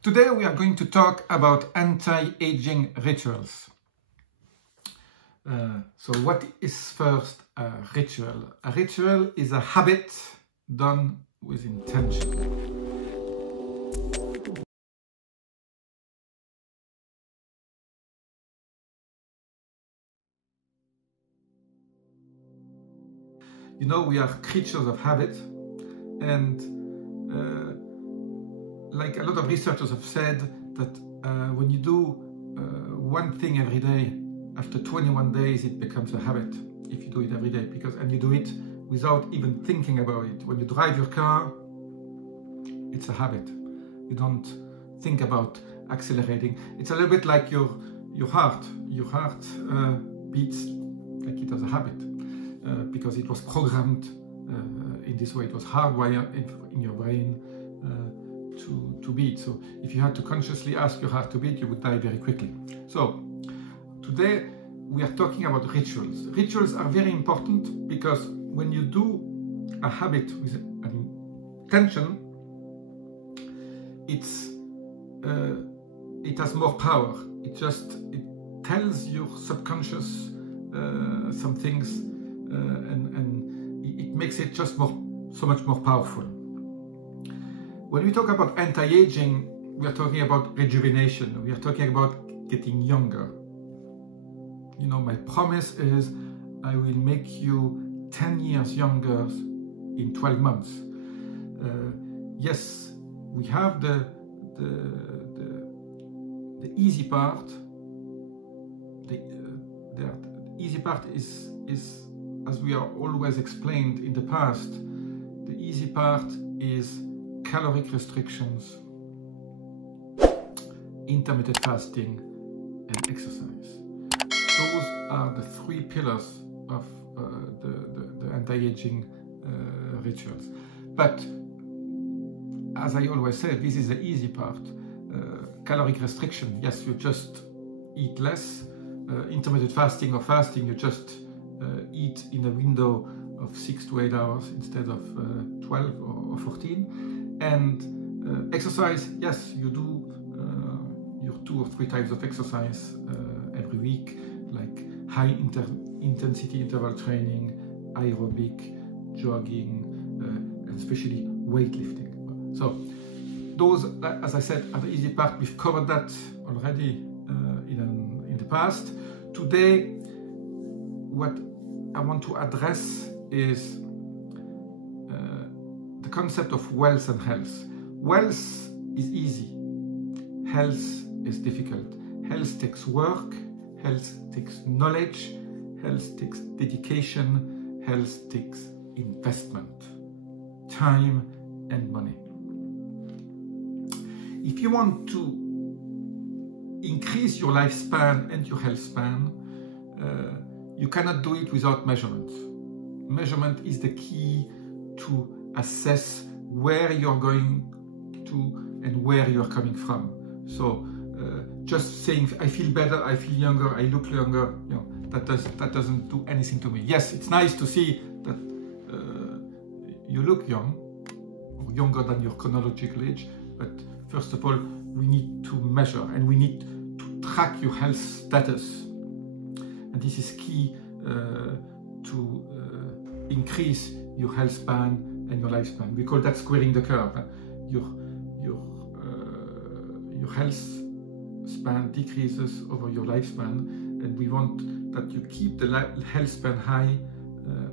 Today we are going to talk about anti-aging rituals. So what is first a ritual? A ritual is a habit done with intention. You know, we are creatures of habit, and like a lot of researchers have said that when you do one thing every day, after 21 days it becomes a habit if you do it every day, and you do it without even thinking about it. When you drive your car, it's a habit. You don't think about accelerating. It's a little bit like your heart. Your heart beats like it has a habit because it was programmed in this way. It was hardwired in your brain to beat. So if you had to consciously ask your heart to beat, you would die very quickly. So today we are talking about rituals. Rituals are very important because when you do a habit with an intention, it has more power. It tells your subconscious some things, and it makes it just so much more powerful. When we talk about anti-aging, we are talking about rejuvenation. We are talking about getting younger. You know, my promise is I will make you 10 years younger in 12 months. Yes, we have the easy part. The easy part is, as we are always explained in the past, the easy part is caloric restrictions, intermittent fasting, and exercise. Those are the three pillars of the anti-aging rituals. But as I always say, this is the easy part. Caloric restriction, yes, you just eat less. Intermittent fasting or fasting, you just eat in a window of 6 to 8 hours instead of 12 or 14. And exercise, yes, you do your 2 or 3 types of exercise every week, like high intensity interval training, aerobic, jogging, and especially weightlifting. So those, as I said, are the easy part. We've covered that already in the past. Today, what I want to address is the concept of wealth and health. Wealth is easy. Health is difficult. Health takes work. Health takes knowledge. Health takes dedication. Health takes investment, time and money. If you want to increase your lifespan and your health span, you cannot do it without measurement. Measurement is the key to assess where you're going to and where you're coming from. So just saying I feel better, I feel younger, I look younger, you know, that doesn't do anything to me. Yes, it's nice to see that you look young, or younger than your chronological age, but first of all, we need to measure and we need to track your health status. And this is key to increase your health span and your lifespan. We call that squaring the curve. Your health span decreases over your lifespan, and we want that you keep the health span high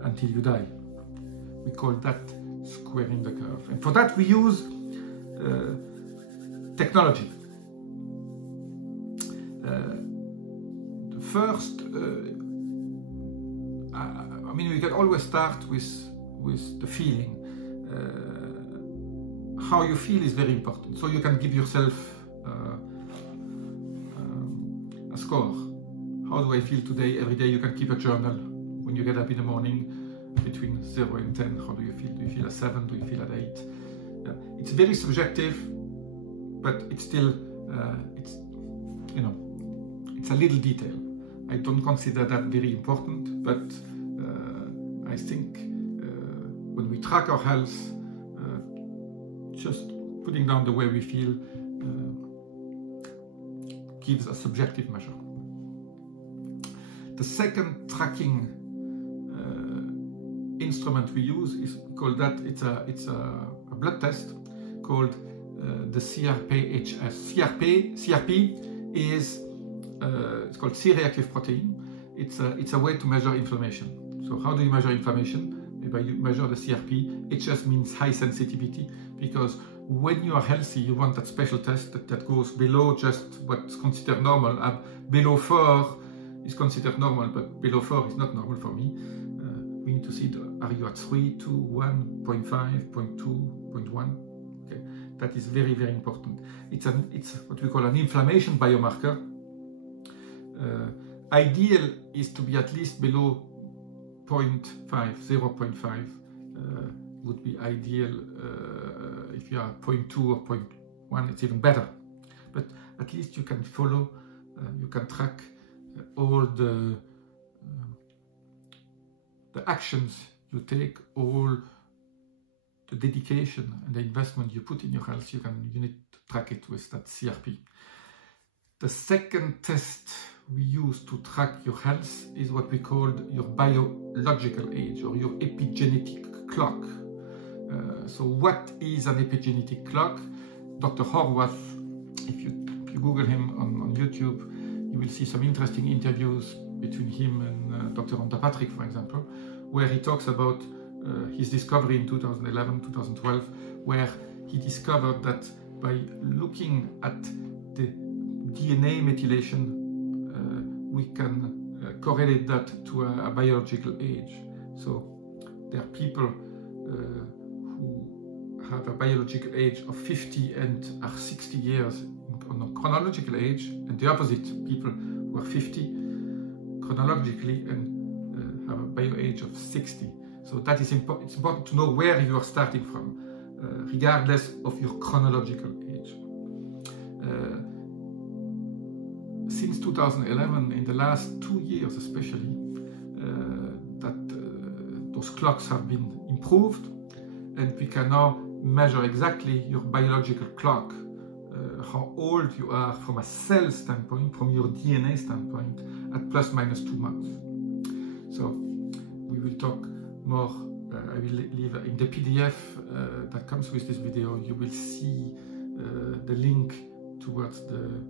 until you die. We call that squaring the curve. And for that we use technology. First, I mean, we can always start with the feeling. How you feel is very important. So you can give yourself a score. How do I feel today? Every day you can keep a journal. When you get up in the morning, between 0 and 10, how do you feel? Do you feel a 7? Do you feel an 8? It's very subjective, but it's still, you know, it's a little detail. I don't consider that very important, but I think when we track our health, just putting down the way we feel gives a subjective measure. The second tracking instrument we use is called that, it's a blood test called the CRP-HS. CRP is it's called C-reactive protein. It's a way to measure inflammation. So how do you measure inflammation? By you measure the CRP. HS means high sensitivity, because when you are healthy, you want that special test that goes below just what's considered normal. Below 4 is considered normal, but below 4 is not normal for me. We need to see, are you at 3, 2, 1, 0.5, 0.2, 0.1? Okay, that is very, very important. It's what we call an inflammation biomarker. Ideal is to be at least below 0.5, 0.5 would be ideal. If you are 0.2 or 0.1, it's even better. But at least you can follow, you can track all the actions you take, all the dedication and the investment you put in your health. You need to track it with that CRP. The second test we use to track your health is what we call your biological age, or your epigenetic clock. So what is an epigenetic clock? Dr. Horwath, if you Google him on YouTube, you will see some interesting interviews between him and Dr. Rhonda Patrick, for example, where he talks about his discovery in 2011, 2012, where he discovered that by looking at the DNA methylation, we can correlate that to a biological age. So there are people who have a biological age of 50 and are 60 years on a chronological age, and the opposite, people who are 50 chronologically and have a bio age of 60. So that is important. It's important to know where you are starting from, regardless of your chronological age. Since 2011, in the last 2 years especially, those clocks have been improved, and we can now measure exactly your biological clock, how old you are from a cell standpoint, from your DNA standpoint, at plus minus 2 months. So we will talk more. I will leave in the PDF that comes with this video. You will see the link towards the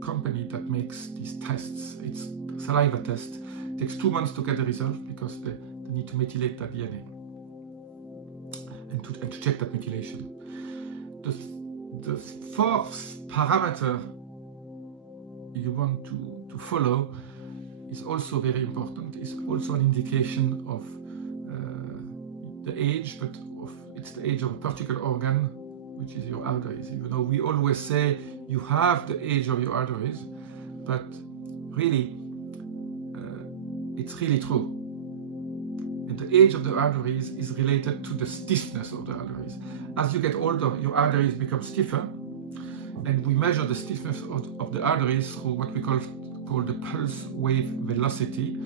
company that makes these tests. It's a saliva test. It takes 2 months to get the result, because they need to methylate that DNA and to check that methylation. The fourth parameter you want to follow is also very important. It's also an indication of the age, but it's the age of a particular organ, which is your arteries. You know, we always say you have the age of your arteries, but really, it's really true. And the age of the arteries is related to the stiffness of the arteries. As you get older, your arteries become stiffer, and we measure the stiffness of the arteries through what we call the pulse wave velocity.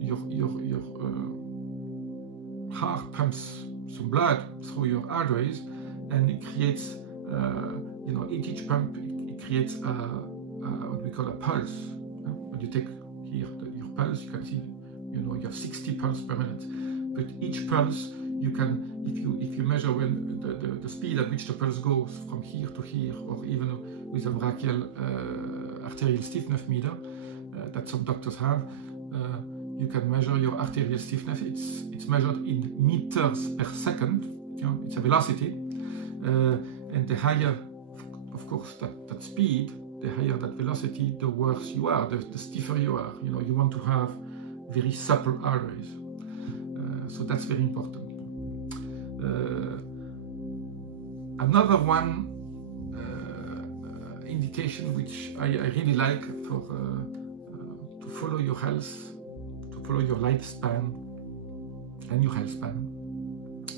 Your heart pumps some blood through your arteries, and it creates, at each pump, it creates what we call a pulse. When you take here your pulse, you can see, you have 60 pulses per minute. But each pulse, you can, if you measure when the speed at which the pulse goes from here to here, or even with a brachial arterial stiffness meter that some doctors have, you can measure your arterial stiffness. It's measured in meters per second. It's a velocity, and the higher, of course, that speed, the higher that velocity, the worse you are, the stiffer you are. You want to have very supple arteries. So that's very important. Another one indication which I really like for to follow your health, to follow your lifespan and your health span,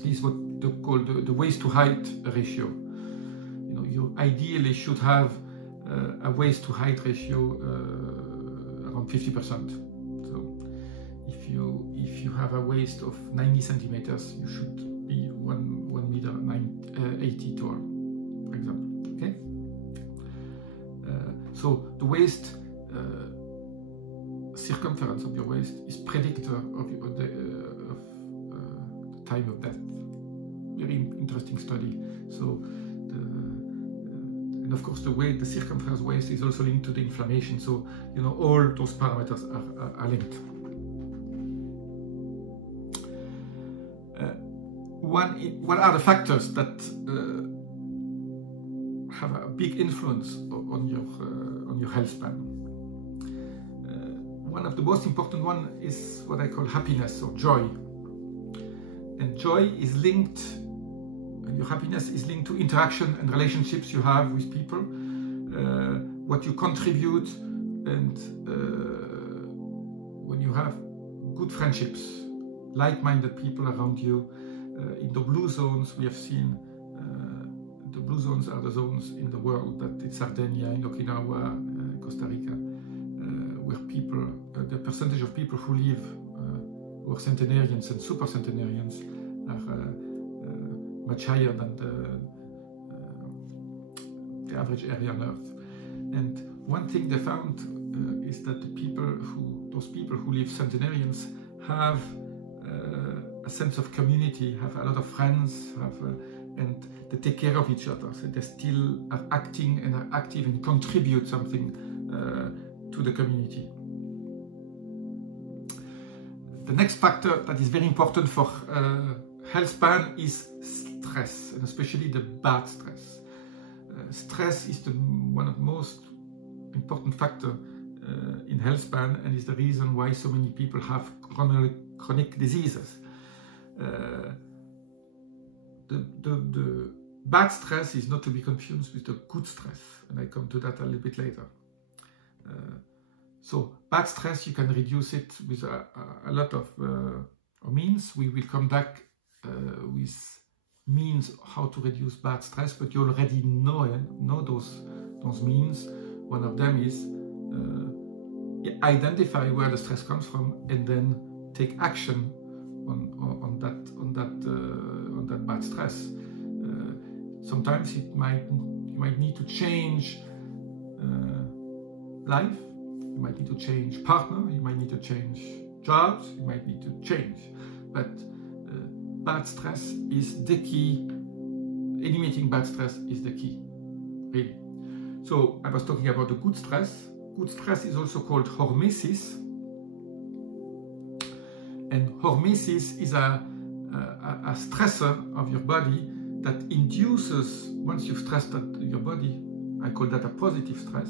is what they call the waist to height ratio. You ideally should have a waist to height ratio around 50%. If you have a waist of 90 centimeters, you should be 1 meter 80 tall, for example. Okay. So the waist circumference of your waist is predictor of the time of death. Very interesting study. So, and of course, the circumference waist is also linked to the inflammation. So, you know, all those parameters are linked. What are the factors that have a big influence on your health span? One of the most important one is what I call happiness or joy. And joy is linked, your happiness is linked to interaction and relationships you have with people, what you contribute, and when you have good friendships, like-minded people around you. In the blue zones, we have seen the blue zones are the zones in the world that in Sardinia, in Okinawa, Costa Rica, where people, the percentage of people who live, who are centenarians and super centenarians, are much higher than the average area on Earth. And one thing they found is that those people who live centenarians have a sense of community, have a lot of friends, and they take care of each other. So they still are acting and are active and contribute something to the community. The next factor that is very important for health span is stress, and especially the bad stress. Stress is one of the most important factors in health span, and is the reason why so many people have chronic diseases. The bad stress is not to be confused with the good stress, and I come to that a little bit later. So bad stress, you can reduce it with a lot of means. We will come back with means how to reduce bad stress, but you already know those means. One of them is identify where the stress comes from, and then take action on that bad stress. Sometimes you might need to change life. You might need to change partner, you might need to change jobs, you might need to change. But bad stress is the key. Eliminating bad stress is the key, really. So I was talking about the good stress. Good stress is also called hormesis. And hormesis is a stressor of your body that induces, once you've stressed your body, I call that a positive stress,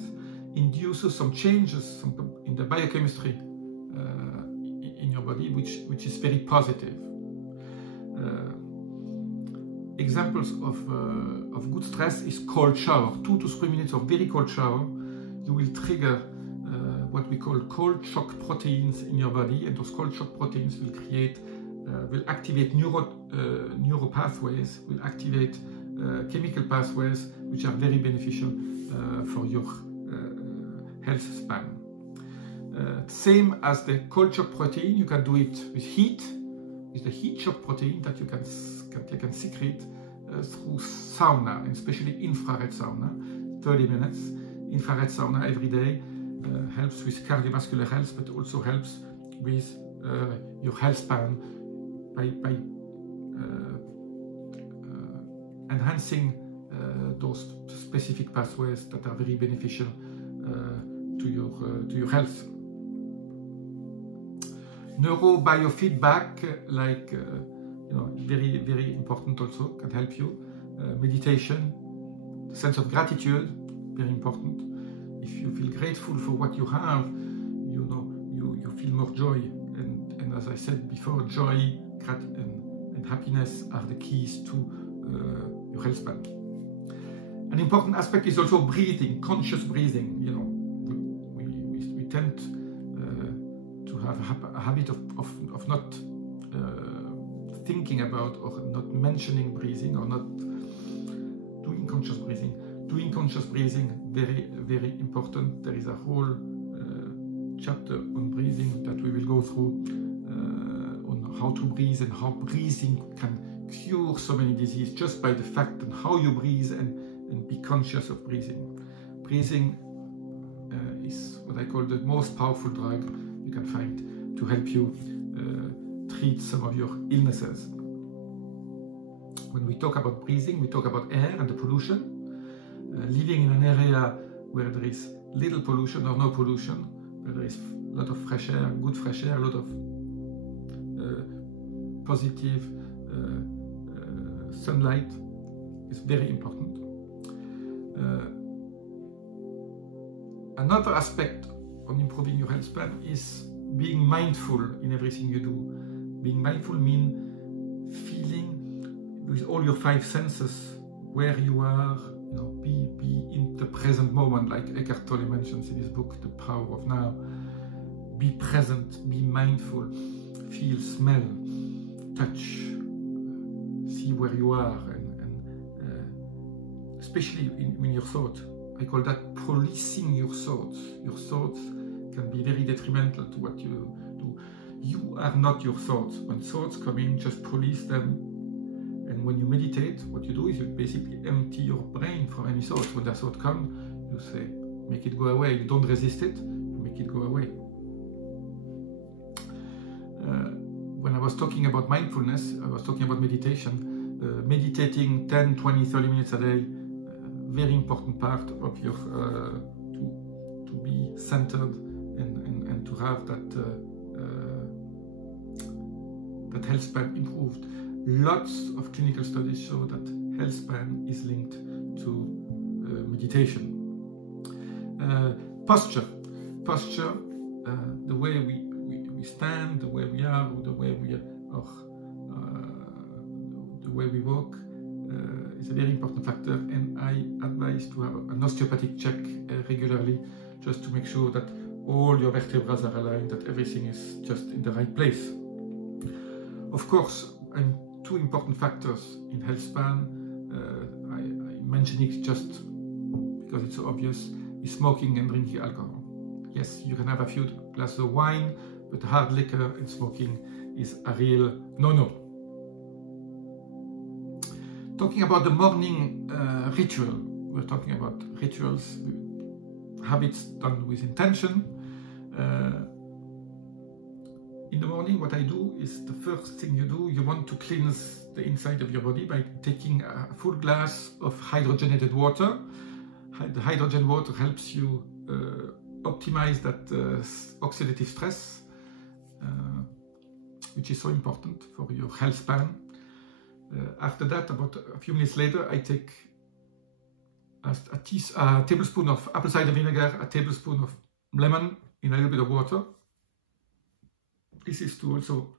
induces some changes in the biochemistry in your body, which is very positive. Examples of good stress is cold shower. 2 to 3 minutes of very cold shower, you will trigger what we call cold shock proteins in your body, and those cold shock proteins will activate neuro pathways, will activate chemical pathways, which are very beneficial for your health span. Same as the cold shock protein, you can do it with heat, with the heat shock protein that you can secrete through sauna, and especially infrared sauna, 30 minutes. Infrared sauna every day helps with cardiovascular health, but also helps with your health span by enhancing those specific pathways that are very beneficial to your health. Neurobiofeedback, like very, very important also, can help you. Meditation, the sense of gratitude, very important. If you feel grateful for what you have, you feel more joy. And as I said before, joy and happiness are the keys to your health span. An important aspect is also breathing, conscious breathing. We tend to have a habit of not thinking about or not mentioning breathing, or not doing conscious breathing. Doing conscious breathing, very, very important. There is a whole chapter on breathing that we will go through on how to breathe, and how breathing can cure so many diseases just by the fact and how you breathe, and be conscious of breathing. Breathing is what I call the most powerful drug you can find to help you treat some of your illnesses. When we talk about breathing, we talk about air and the pollution. Living in an area where there is little pollution or no pollution, where there is a lot of fresh air, good fresh air, a lot of positive sunlight is very important. Another aspect on improving your health span is being mindful in everything you do. Being mindful means feeling with all your 5 senses where you are, be in the present moment, like Eckhart Tolle mentions in his book, The Power of Now. Be present, be mindful, feel, smell, touch, see where you are, and especially in your thought. I call that policing your thoughts. Your thoughts can be very detrimental to what you do. You are not your thoughts. When thoughts come in, just police them. And when you meditate, what you do is you basically empty your brain from any thoughts. When that thought comes, you say, make it go away. You don't resist it, you make it go away. When I was talking about mindfulness, I was talking about meditation. Meditating 10, 20, 30 minutes a day, very important part of your to be centered and to have that that health span improved. Lots of clinical studies show that health span is linked to meditation. Posture, the way we stand, the way we are, the way we are, the way we walk. Is a very important factor, and I advise to have an osteopathic check regularly, just to make sure that all your vertebrae are aligned, that everything is just in the right place. Of course, 2 important factors in health span, I mention it just because it's so obvious, is smoking and drinking alcohol. Yes, you can have a few glasses of wine, but hard liquor and smoking is a real no-no. Talking about the morning ritual, we're talking about rituals, habits done with intention. In the morning, what I do is the first thing you do, you want to cleanse the inside of your body by taking a full glass of hydrogenated water. The hydrogen water helps you optimize that oxidative stress, which is so important for your health span. After that, about a few minutes later, I take a tablespoon of apple cider vinegar, a tablespoon of lemon in a little bit of water. This is to also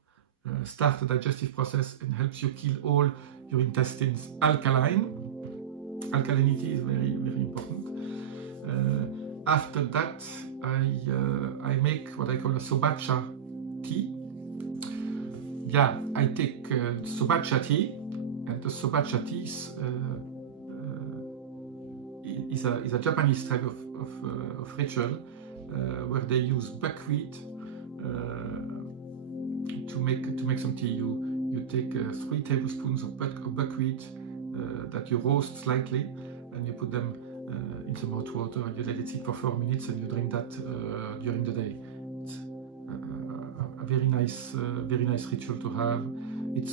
start the digestive process and helps you kill all your intestines alkaline. Alkalinity is very, very important. After that, I make what I call a sobacha tea. Yeah, I take sobacha tea, and the sobacha tea is a Japanese type of ritual where they use buckwheat to make some tea. You take 3 tablespoons of buckwheat that you roast slightly, and you put them in some hot water, and you let it sit for 4 minutes, and you drink that during the day. It's a very nice ritual to have. It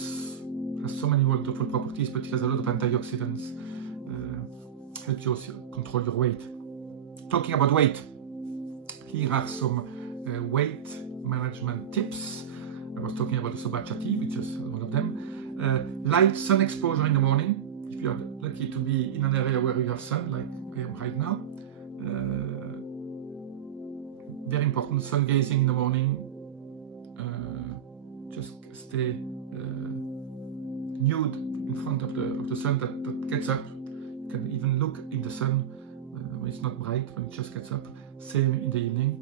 has so many wonderful properties, but it has a lot of antioxidants. Helps you also control your weight. Talking about weight, here are some weight management tips. I was talking about the sobacha tea, which is one of them. Light sun exposure in the morning. If you are lucky to be in an area where you have sun, like I am right now. Very important, sun gazing in the morning. Just stay nude in front of the sun that gets up. You can even look in the sun when it's not bright, when it just gets up. Same in the evening.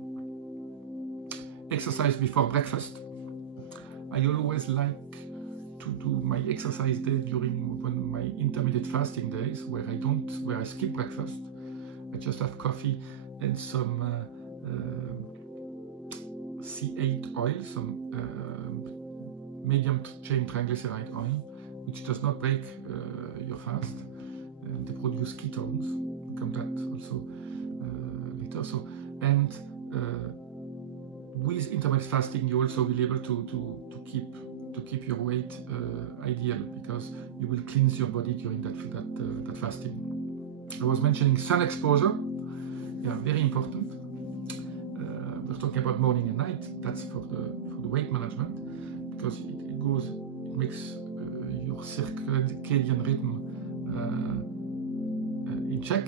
Exercise before breakfast. I always like to do my exercise day during my intermittent fasting days, where I skip breakfast. I just have coffee and some C8 oil, some medium chain triglyceride oil, which does not break your fast. They produce ketones. Come that also later. So And with intermittent fasting, you also will be able to keep your weight ideal, because you will cleanse your body during that fasting. I was mentioning sun exposure. Yeah, very important. We're talking about morning and night. That's for the weight management, because it makes your circadian rhythm in check.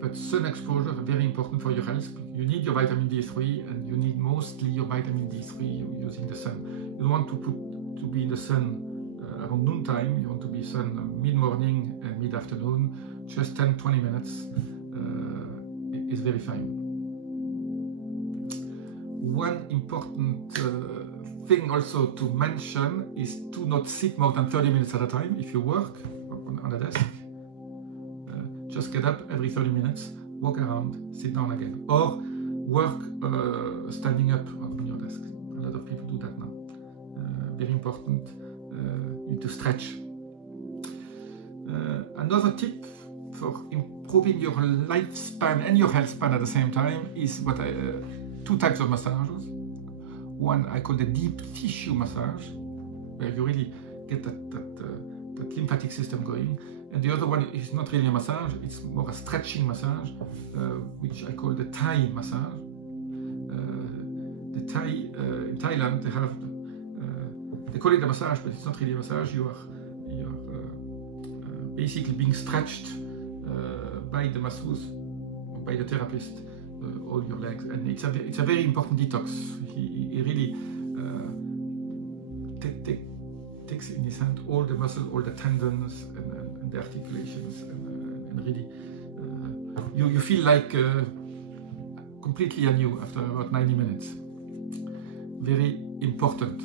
But sun exposure is very important for your health. You need your vitamin D3, and you need mostly your vitamin D3 using the sun. You don't want to be in the sun around noontime. You want to be sun mid-morning and mid-afternoon. Just 10-20 minutes is very fine. One important thing also to mention is to not sit more than 30 minutes at a time if you work on a desk. Just get up every 30 minutes, walk around, sit down again, or work standing up on your desk. A lot of people do that now. Very important. You need to stretch. Another tip for improving your lifespan and your health span at the same time is two types of massages. One I call the deep tissue massage, where you really get that lymphatic system going. And the other one is not really a massage, it's more a stretching massage, which I call the Thai massage. The Thai, in Thailand, they call it a massage, but it's not really a massage. You are basically being stretched by the masseuse, or by the therapist, all your legs. And it's a very important detox. He really takes in his hand all the muscle, all the tendons, and the articulations, and really you feel like completely anew after about 90 minutes. Very important.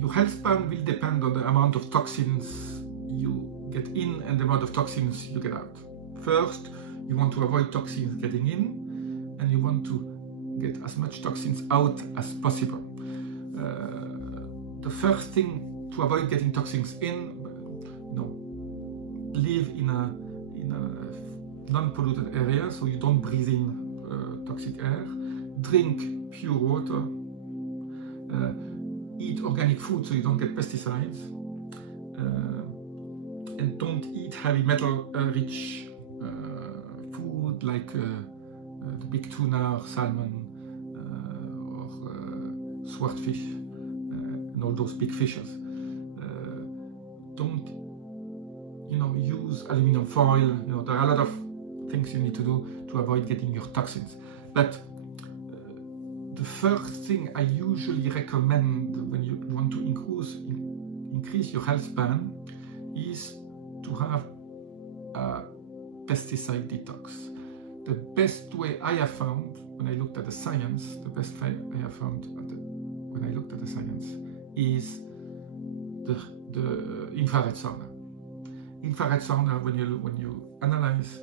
Your health span will depend on the amount of toxins you get in and the amount of toxins you get out. First, you want to avoid toxins getting in, and you want to get as much toxins out as possible. The first thing to avoid getting toxins in, live in a non-polluted area, so you don't breathe in toxic air. Drink pure water. Eat organic food so you don't get pesticides. And don't eat heavy metal rich food like the big tuna or salmon or swordfish and all those big fishes. Don't use aluminum foil. There are a lot of things you need to do to avoid getting your toxins. But the first thing I usually recommend when you want to increase your health span is to have a pesticide detox. The best way I have found, when I looked at the science, when I looked at the science, is the infrared sauna. Infrared sauna, when you analyze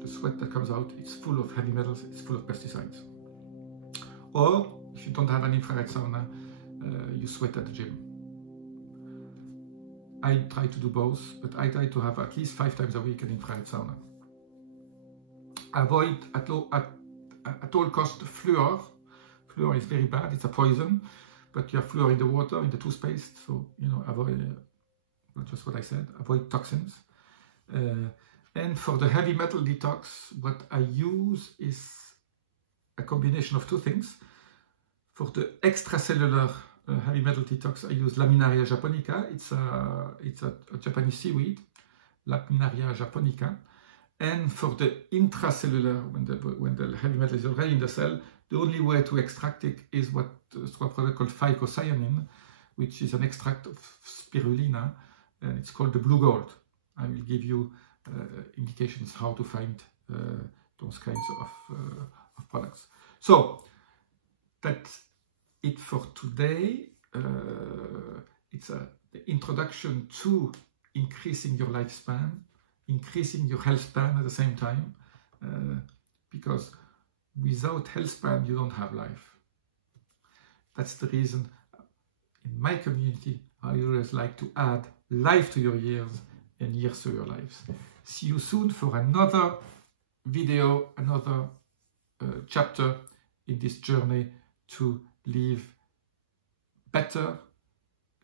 the sweat that comes out, it's full of heavy metals, it's full of pesticides. Or if you don't have an infrared sauna, you sweat at the gym. I try to do both, but I try to have at least 5 times a week an infrared sauna. Avoid at all costs fluor. Fluor is very bad, it's a poison, but you have fluor in the water, in the toothpaste, so avoid, not just what I said, avoid toxins. And for the heavy metal detox, what I use is a combination of two things. For the extracellular heavy metal detox, I use Laminaria japonica. It's a Japanese seaweed, Laminaria japonica. And for the intracellular, when the heavy metal is already in the cell, the only way to extract it is through a product called phycocyanin, which is an extract of spirulina, and it's called the blue gold. I will give you indications how to find those kinds of products. So that's it for today. It's the introduction to increasing your lifespan, increasing your health span at the same time, because without health span you don't have life. That's the reason in my community I always like to add life to your years and years to your lives. See you soon for another video, another chapter in this journey to live better,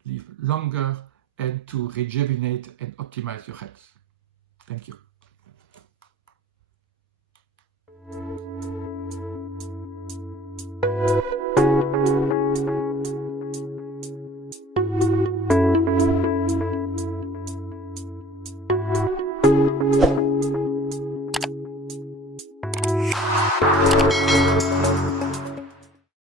live longer, and to rejuvenate and optimize your health. Thank you.